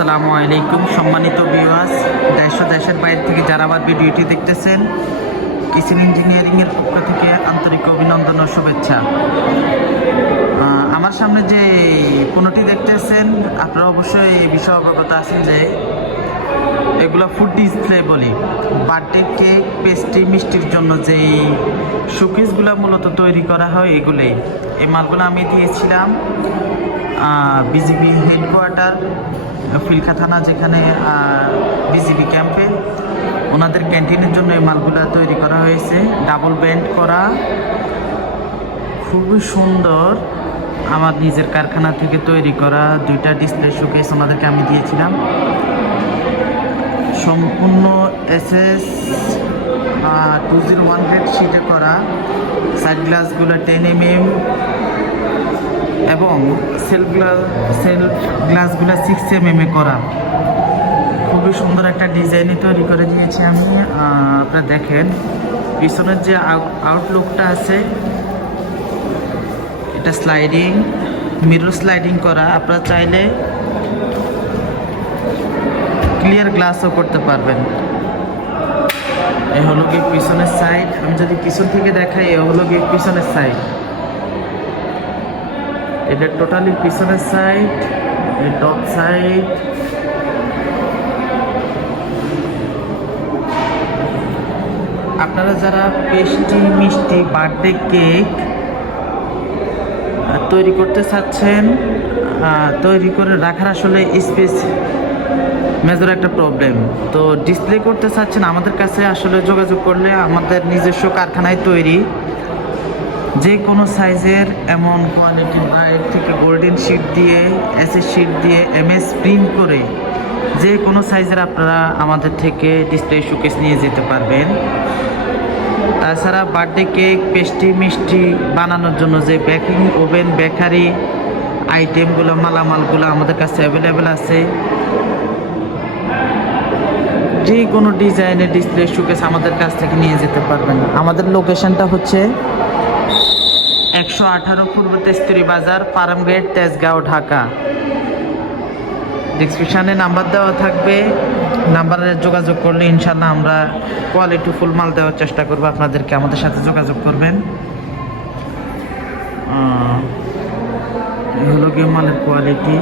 আসসালামু আলাইকুম, সম্মানিত ভিউয়ার্স দেশ দেশের বাইরে থেকে যারা আমার ভিডিওটি দেখতেছেন কিচেন ইঞ্জিনিয়ারিংয়ের পক্ষ থেকে আন্তরিক অভিনন্দন ও শুভেচ্ছা। আমার সামনে যে পণ্যটি দেখতেছেন, আপনারা অবশ্যই এই বিষয়ে অবগত আছেন যে এগুলো ফুড ডিসপ্লে বলি। বার্থডে কেক পেস্ট্রি মিষ্টির জন্য যেই শোকেসগুলো মূলত তৈরি করা হয়, এগুলোই। এই মালগুলো আমি দিয়েছিলাম। বিজিবি হেডকোয়ার্টার ফিলকা থানা যেখানে বিজিবি ক্যাম্পে ওনাদের ক্যান্টিনের জন্য এই মালগুলো তৈরি করা হয়েছে। ডাবল ব্যান্ড করা। খুবই সুন্দর। আমার নিজের কারখানা থেকে তৈরি করা দুইটা ডিসপ্লে শোকেস ওনাদেরকে আমি দিয়েছিলাম। সম্পূর্ণ SS two zero one grade শিটে করা। সাইড গ্লাসগুলো টেন এম এম এবং সেলফ গ্লাস সেলফ গ্লাসগুলো সিক্স এম এম এ করা। খুবই সুন্দর একটা ডিজাইনে তৈরি করে দিয়েছি আমি। আপনারা দেখেন, পিছনের যে আউটলুকটা আছে, এটা স্লাইডিং মিরর স্লাইডিং করা। আপনারা চাইলে ক্লিয়ার গ্লাসও করতে পারবেন। এ হলো গিয়ে পিছনের সাইড আমি যদি পিছন থেকে দেখাই, এ হলো গিয়ে পিছনের সাইড এটা টোটালি পিছনের সাইড এই টপ সাইড আপনারা যারা পেস্টি মিষ্টি বার্থডে কেক তৈরি করতে চাচ্ছেন তৈরি করে রাখার আসলে স্পেস মেজর একটা প্রবলেম তো ডিসপ্লে করতে চাচ্ছেন, আমাদের কাছে আসলে যোগাযোগ করলে আমাদের নিজস্ব কারখানায় তৈরি। যে কোনো সাইজের এমন কোয়ালিটি বাইর থেকে গোল্ডেন শিট দিয়ে এসএস শিট দিয়ে এমএস প্রিন্ট করে যে কোনো সাইজের আপনারা আমাদের থেকে ডিসপ্লে শোকেস নিয়ে যেতে পারবেন। তাছাড়া বার্থডে কেক পেস্ট্রি মিষ্টি বানানোর জন্য যে বেকিং ওভেন বেকারি আইটেমগুলো মালামালগুলো আমাদের কাছে অ্যাভেলেবেল আছে। যে কোনো ডিজাইনের ডিসপ্লে শোকেস আমাদের কাছ থেকে নিয়ে যেতে পারবেন। আমাদের লোকেশনটা হচ্ছে একশো আঠারো পূর্ব তেস্তুরি বাজার, পারামগেট, তেজগাঁও, ঢাকা। ডিসক্রিপশানে নাম্বার দেওয়া থাকবে। নাম্বারে যোগাযোগ করলে ইনশাল্লাহ আমরা কোয়ালিটি ফুল মাল দেওয়ার চেষ্টা করব। আপনাদেরকে আমাদের সাথে যোগাযোগ করবেন। হলো গিয়ে মালের কোয়ালিটি